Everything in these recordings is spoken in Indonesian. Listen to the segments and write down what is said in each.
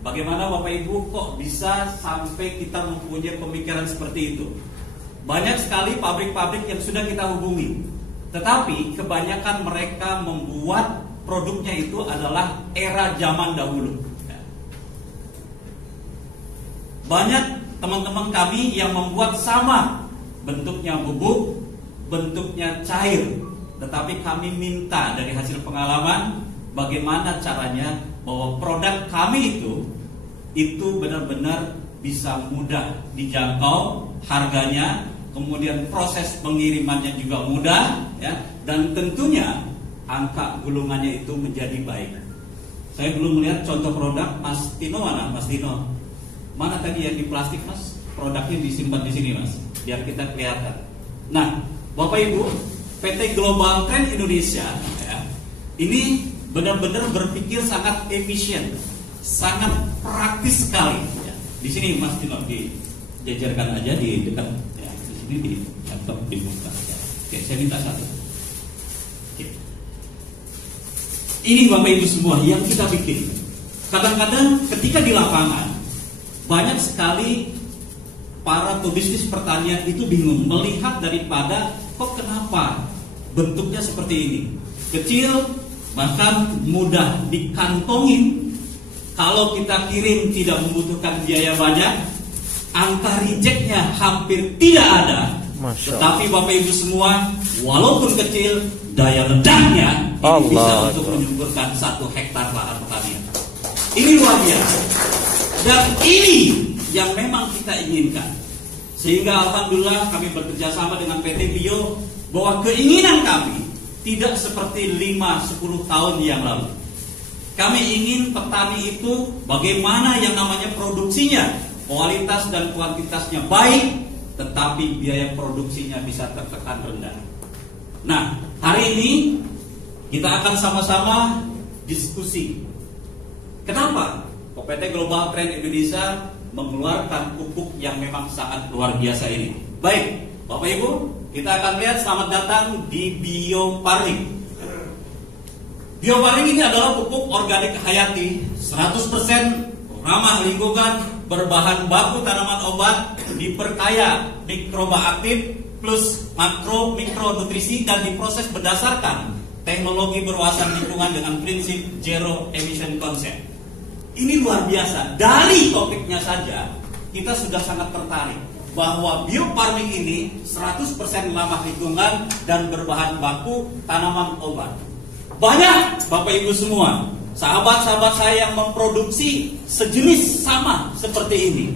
Bagaimana Bapak Ibu kok bisa sampai kita mempunyai pemikiran seperti itu? Banyak sekali pabrik-pabrik yang sudah kita hubungi, tetapi kebanyakan mereka membuat produknya itu adalah era zaman dahulu. Banyak teman-teman kami yang membuat sama, bentuknya bubuk, bentuknya cair, tetapi kami minta dari hasil pengalaman bagaimana caranya bahwa produk kami itu benar-benar bisa mudah dijangkau harganya, kemudian proses pengirimannya juga mudah, ya, dan tentunya angka gulungannya itu menjadi baik. Saya belum melihat contoh produk Mas Tino, mana Mas Tino? Mana tadi yang di plastik Mas? Produknya disimpan di sini Mas, biar kita kelihatan. Nah, Bapak Ibu, PT Global Trend Indonesia, ya, ini benar-benar berpikir sangat efisien, sangat praktis sekali. Ya. Di sini Mas Tino dijajarkan aja di dekat, ya, di sini di laptop dibuka. Ya. Oke, saya minta satu. Oke. Ini Bapak Ibu semua yang kita bikin. Kadang-kadang ketika di lapangan banyak sekali para pebisnis pertanian itu bingung melihat daripada kok kenapa bentuknya seperti ini, kecil, bahkan mudah dikantongin. Kalau kita kirim tidak membutuhkan biaya banyak, angka rejectnya hampir tidak ada. Tetapi Bapak Ibu semua, walaupun kecil, daya ledaknya ini bisa untuk menyuburkan 1 hektar lahan pertanian. Ini luar biasa. Dan ini yang memang kita inginkan. Sehingga Alhamdulillah kami bekerja sama dengan PT Bio, bahwa keinginan kami tidak seperti 5-10 tahun yang lalu. Kami ingin petani itu bagaimana yang namanya produksinya, kualitas dan kuantitasnya baik, tetapi biaya produksinya bisa tertekan rendah. Nah, hari ini kita akan sama-sama diskusi. Kenapa PT Global Trend Indonesia mengeluarkan pupuk yang memang sangat luar biasa ini? Baik, Bapak Ibu, kita akan lihat. Selamat datang di Bio Farming. Bio Farming ini adalah pupuk organik hayati, 100% ramah lingkungan, berbahan baku tanaman obat, diperkaya mikroba aktif plus makro mikronutrisi, dan diproses berdasarkan teknologi berwawasan lingkungan dengan prinsip zero emission concept. Ini luar biasa. Dari topiknya saja kita sudah sangat tertarik bahwa bio farming ini 100% ramah lingkungan dan berbahan baku tanaman obat. Banyak Bapak Ibu semua, sahabat-sahabat saya yang memproduksi sejenis sama seperti ini.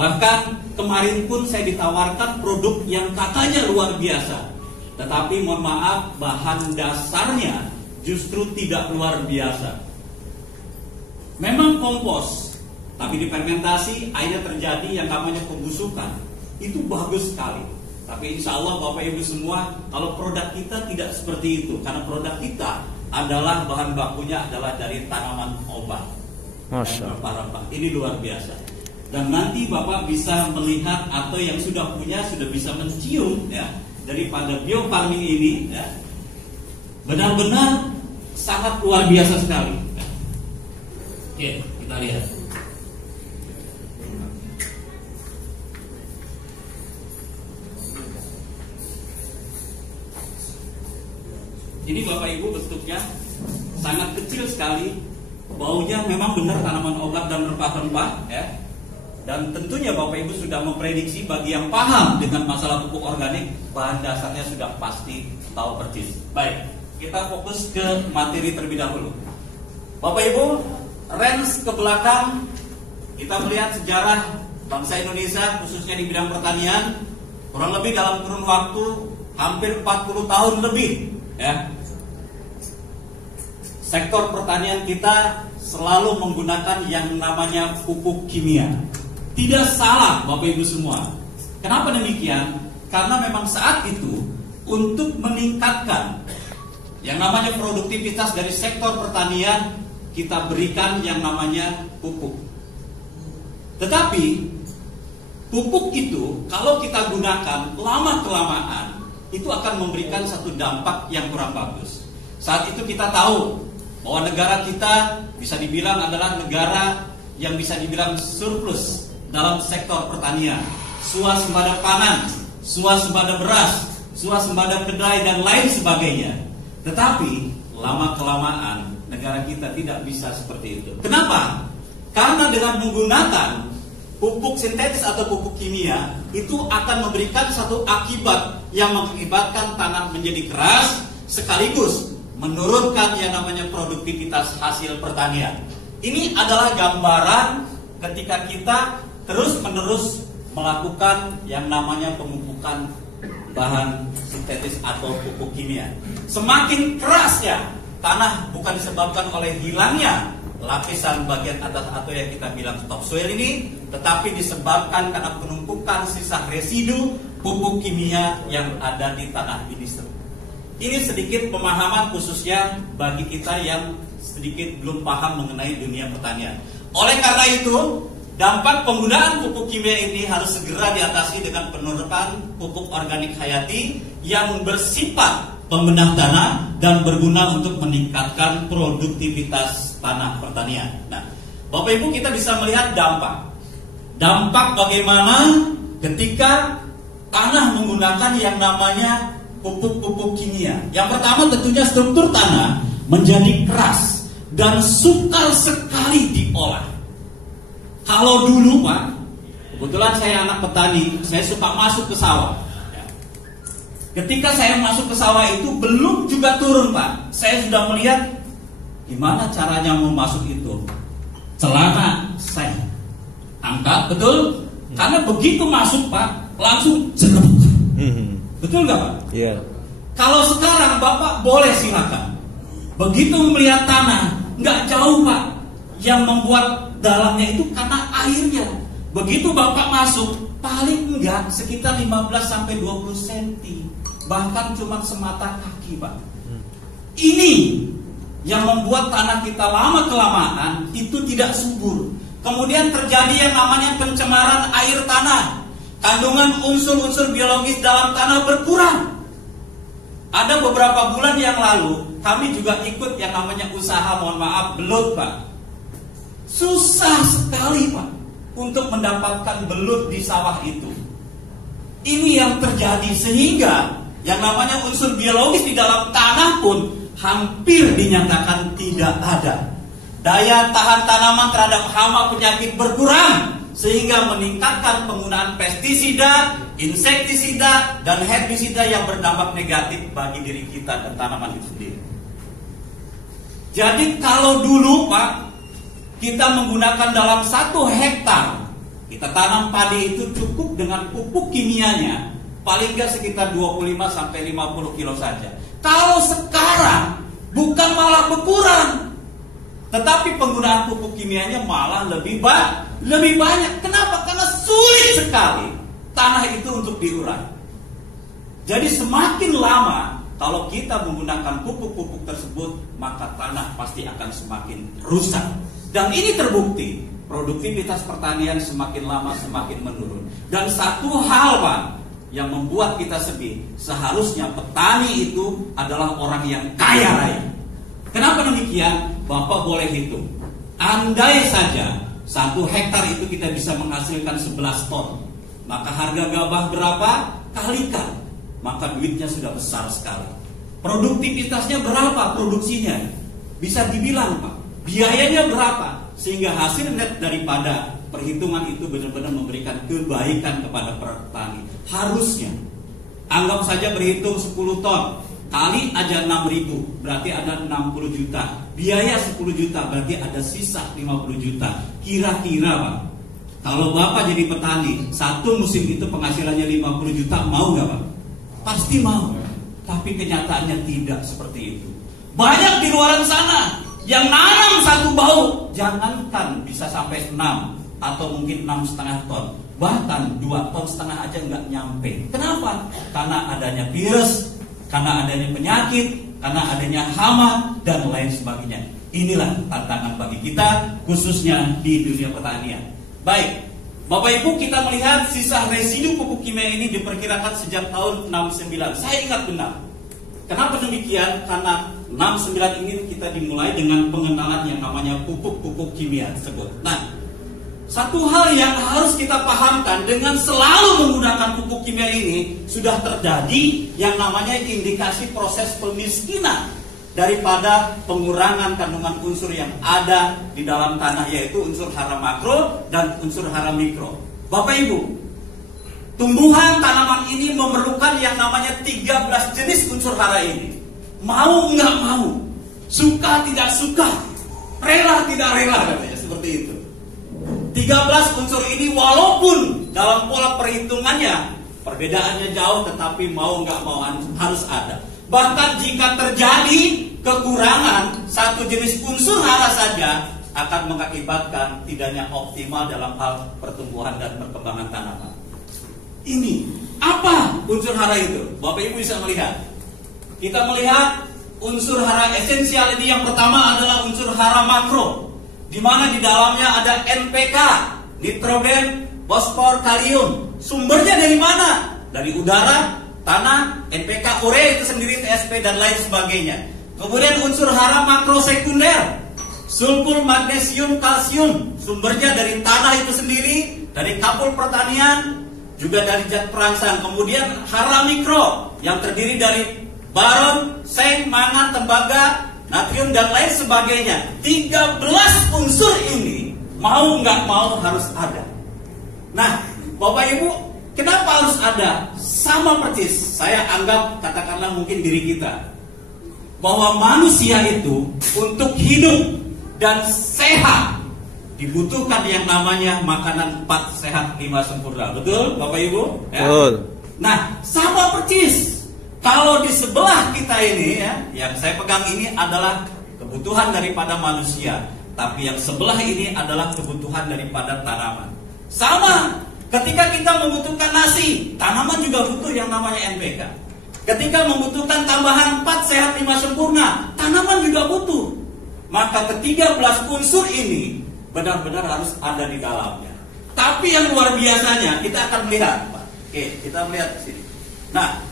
Bahkan kemarin pun saya ditawarkan produk yang katanya luar biasa, tetapi mohon maaf, bahan dasarnya justru tidak luar biasa. Memang kompos, tapi difermentasi akhirnya terjadi yang namanya pembusukan. Itu bagus sekali. Tapi insya Allah Bapak Ibu semua, kalau produk kita tidak seperti itu, karena produk kita adalah bahan bakunya adalah dari tanaman obat. Masya Allah. Ini luar biasa. Dan nanti Bapak bisa melihat, atau yang sudah punya sudah bisa mencium, ya, daripada bio farming ini, ya, benar-benar sangat luar biasa sekali. Oke, kita lihat. Ini Bapak Ibu bentuknya sangat kecil sekali. Baunya memang benar tanaman obat dan rempah-rempah, ya. Dan tentunya Bapak Ibu sudah memprediksi, bagi yang paham dengan masalah pupuk organik, bahan dasarnya sudah pasti tahu persis. Baik, kita fokus ke materi terlebih dahulu. Bapak Ibu, range ke belakang, kita melihat sejarah bangsa Indonesia khususnya di bidang pertanian, kurang lebih dalam kurun waktu hampir 40 tahun lebih, ya. Sektor pertanian kita selalu menggunakan yang namanya pupuk kimia. Tidak salah Bapak Ibu semua. Kenapa demikian? Karena memang saat itu untuk meningkatkan yang namanya produktivitas dari sektor pertanian, kita berikan yang namanya pupuk. Tetapi pupuk itu kalau kita gunakan lama-kelamaan, itu akan memberikan satu dampak yang kurang bagus. Saat itu kita tahu bahwa negara kita bisa dibilang adalah negara yang bisa dibilang surplus dalam sektor pertanian, swasembada pangan, swasembada beras, swasembada kedelai dan lain sebagainya. Tetapi lama-kelamaan negara kita tidak bisa seperti itu. Kenapa? Karena dengan menggunakan pupuk sintetis atau pupuk kimia itu akan memberikan satu akibat yang mengakibatkan tanah menjadi keras sekaligus menurunkan yang namanya produktivitas hasil pertanian. Ini adalah gambaran ketika kita terus-menerus melakukan yang namanya pemupukan bahan sintetis atau pupuk kimia. Semakin kerasnya tanah bukan disebabkan oleh hilangnya lapisan bagian atas atau yang kita bilang topsoil ini, tetapi disebabkan karena penumpukan sisa residu pupuk kimia yang ada di tanah ini. Ini sedikit pemahaman khususnya bagi kita yang sedikit belum paham mengenai dunia pertanian. Oleh karena itu, dampak penggunaan pupuk kimia ini harus segera diatasi dengan penerapan pupuk organik hayati yang bersifat pembedah tanah dan berguna untuk meningkatkan produktivitas tanah pertanian. Nah, Bapak Ibu, kita bisa melihat dampak. Dampak bagaimana ketika tanah menggunakan yang namanya pupuk-pupuk kimia. Yang pertama tentunya struktur tanah menjadi keras dan sukar sekali diolah. Kalau dulu Pak, kebetulan saya anak petani, saya suka masuk ke sawah. Ketika saya masuk ke sawah itu belum juga turun Pak, saya sudah melihat gimana caranya mau masuk itu. Celana saya angkat, betul? Karena begitu masuk Pak, langsung jeruk. Betul nggak Pak? Iya. Kalau sekarang Bapak boleh silakan. Begitu melihat tanah, nggak jauh Pak. Yang membuat dalamnya itu karena airnya. Begitu Bapak masuk, paling enggak sekitar 15-20 cm. Bahkan cuma semata kaki Pak. Ini yang membuat tanah kita lama-kelamaan itu tidak subur. Kemudian terjadi yang namanya pencemaran air tanah. Kandungan unsur-unsur biologis dalam tanah berkurang. Ada beberapa bulan yang lalu kami juga ikut yang namanya usaha, mohon maaf, belut Pak. Susah sekali Pak untuk mendapatkan belut di sawah itu. Ini yang terjadi sehingga yang namanya unsur biologis di dalam tanah pun hampir dinyatakan tidak ada. Daya tahan tanaman terhadap hama penyakit berkurang sehingga meningkatkan penggunaan pestisida, insektisida, dan herbisida yang berdampak negatif bagi diri kita dan tanaman itu sendiri. Jadi kalau dulu Pak, kita menggunakan dalam 1 hektar, kita tanam padi itu cukup dengan pupuk kimianya, paling nggak sekitar 25-50 kilo saja. Kalau sekarang bukan malah berkurang, tetapi penggunaan pupuk kimianya malah lebih banyak. Kenapa? Karena sulit sekali tanah itu untuk diurai. Jadi semakin lama kalau kita menggunakan pupuk-pupuk tersebut, maka tanah pasti akan semakin rusak. Dan ini terbukti, produktivitas pertanian semakin lama semakin menurun. Dan satu hal Pak yang membuat kita sedih, seharusnya petani itu adalah orang yang kaya raya. Kenapa demikian? Bapak boleh hitung. Andai saja 1 hektar itu kita bisa menghasilkan 11 ton, maka harga gabah berapa? Kalikan, maka duitnya sudah besar sekali. Produktivitasnya berapa produksinya? Bisa dibilang Pak. Biayanya berapa? Sehingga hasil net daripada perhitungan itu benar-benar memberikan kebaikan kepada petani. Harusnya anggap saja berhitung 10 ton kali aja 6.000, berarti ada 60 juta. Biaya 10 juta berarti ada sisa 50 juta. Kira-kira Pak, kalau Bapak jadi petani, 1 musim itu penghasilannya 50 juta, mau nggak Pak? Pasti mau. Tapi kenyataannya tidak seperti itu. Banyak di luar sana yang nanam 1 bau, jangankan bisa sampai 6 atau mungkin 6,5 ton, bahkan 2,5 ton aja nggak nyampe. Kenapa? Karena adanya virus, karena adanya penyakit, karena adanya hama dan lain sebagainya. Inilah tantangan bagi kita, khususnya di dunia pertanian. Baik, Bapak Ibu, kita melihat sisa residu pupuk kimia ini diperkirakan sejak tahun 69. Saya ingat benar. Kenapa demikian? Karena 69 ini kita dimulai dengan pengenalan yang namanya pupuk-pupuk kimia tersebut. Nah, Satu hal yang harus kita pahamkan dengan selalu menggunakan pupuk kimia ini, sudah terjadi yang namanya indikasi proses pemiskinan daripada pengurangan kandungan unsur yang ada di dalam tanah, yaitu unsur hara makro dan unsur hara mikro. Bapak Ibu, tumbuhan tanaman ini memerlukan yang namanya 13 jenis unsur hara ini. Mau nggak mau, suka tidak suka, rela tidak rela, katanya seperti itu. 13 unsur ini walaupun dalam pola perhitungannya perbedaannya jauh, tetapi mau nggak mau harus ada. Bahkan jika terjadi kekurangan satu jenis unsur hara saja akan mengakibatkan tidaknya optimal dalam hal pertumbuhan dan perkembangan tanaman. Ini apa unsur hara itu? Bapak Ibu bisa melihat. Kita melihat unsur hara esensial ini, yang pertama adalah unsur hara makro, di mana di dalamnya ada NPK, nitrogen, fosfor, kalium. Sumbernya dari mana? Dari udara, tanah, NPK, urea itu sendiri, TSP dan lain sebagainya. Kemudian unsur hara makro sekunder, sulfur, magnesium, kalsium. Sumbernya dari tanah itu sendiri, dari kapur pertanian, juga dari zat perangsang. Kemudian hara mikro yang terdiri dari baron, seng, mangan, tembaga, natrium dan lain sebagainya. 13 unsur ini mau nggak mau harus ada. Nah, Bapak Ibu, kenapa harus ada? Sama persis saya anggap, katakanlah mungkin diri kita, bahwa manusia itu untuk hidup dan sehat dibutuhkan yang namanya makanan 4 sehat 5 sempurna. Betul Bapak Ibu? Ya? Betul. Nah, sama persis. Kalau di sebelah kita ini ya, yang saya pegang ini adalah kebutuhan daripada manusia, tapi yang sebelah ini adalah kebutuhan daripada tanaman. Sama, ketika kita membutuhkan nasi, tanaman juga butuh yang namanya NPK. Ketika membutuhkan tambahan 4 sehat 5 sempurna, tanaman juga butuh. Maka ke-13 unsur ini benar-benar harus ada di dalamnya. Tapi yang luar biasanya, kita akan melihat, Pak. Oke, kita melihat di sini. Nah,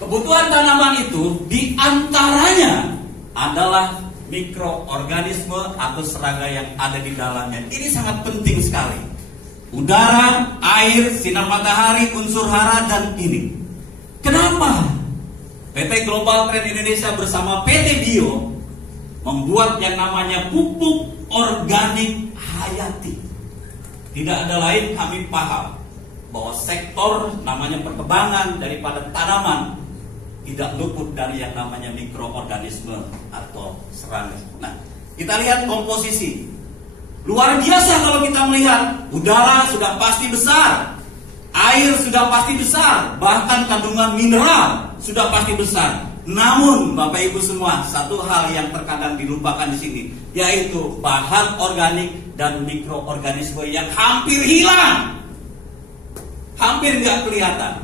kebutuhan tanaman itu diantaranya adalah mikroorganisme atau serangga yang ada di dalamnya. Ini sangat penting sekali. Udara, air, sinar matahari, unsur hara, dan ini. Kenapa PT Global Trend Indonesia bersama PT Bio membuat yang namanya pupuk organik hayati? Tidak ada lain, kami paham bahwa sektor namanya perkembangan daripada tanaman tidak luput dari yang namanya mikroorganisme atau serangga. Nah, kita lihat komposisi. Luar biasa kalau kita melihat. Udara sudah pasti besar, air sudah pasti besar, bahkan kandungan mineral sudah pasti besar. Namun Bapak Ibu semua, satu hal yang terkadang dilupakan di sini, yaitu bahan organik dan mikroorganisme yang hampir hilang, hampir nggak kelihatan.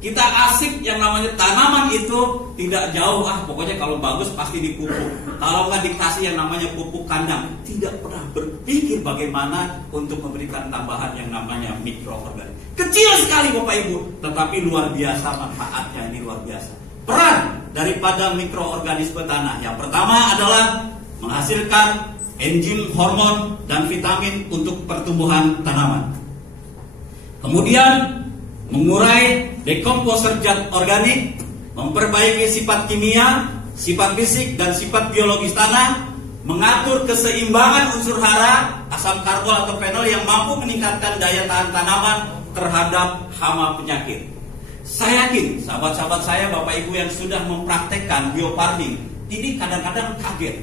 Kita asik yang namanya tanaman itu tidak jauh, pokoknya kalau bagus pasti dipupuk. Kalau nggak dikasih yang namanya pupuk kandang, tidak pernah berpikir bagaimana untuk memberikan tambahan yang namanya mikroorganisme. Kecil sekali Bapak Ibu, tetapi luar biasa manfaatnya, ini luar biasa. Peran daripada mikroorganisme tanah, yang pertama adalah menghasilkan enzim, hormon, dan vitamin untuk pertumbuhan tanaman. Kemudian mengurai dekomposer zat organik, memperbaiki sifat kimia, sifat fisik, dan sifat biologis tanah, mengatur keseimbangan unsur hara, asam karbon atau fenol yang mampu meningkatkan daya tahan tanaman terhadap hama penyakit. Saya yakin sahabat-sahabat saya, Bapak Ibu yang sudah mempraktekkan biofarming, ini kadang-kadang kaget.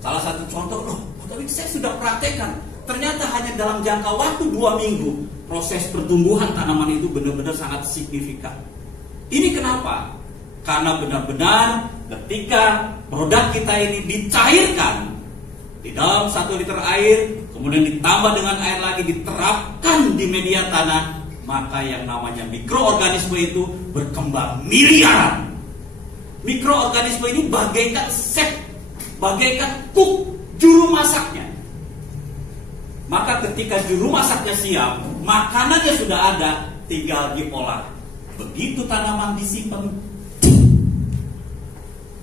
Salah satu contoh, tapi saya sudah praktekkan. Ternyata hanya dalam jangka waktu 2 minggu proses pertumbuhan tanaman itu benar-benar sangat signifikan. Ini kenapa? Karena benar-benar ketika produk kita ini dicairkan di dalam 1 liter air, kemudian ditambah dengan air lagi, diterapkan di media tanah, maka yang namanya mikroorganisme itu berkembang miliaran. Mikroorganisme ini bagaikan sep, bagaikan cook, juru masaknya. Maka ketika juru masaknya siap, makanannya sudah ada, tinggal diolah. Begitu tanaman disimpan,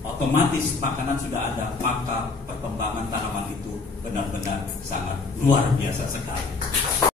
otomatis makanan sudah ada, maka perkembangan tanaman itu benar-benar sangat luar biasa sekali.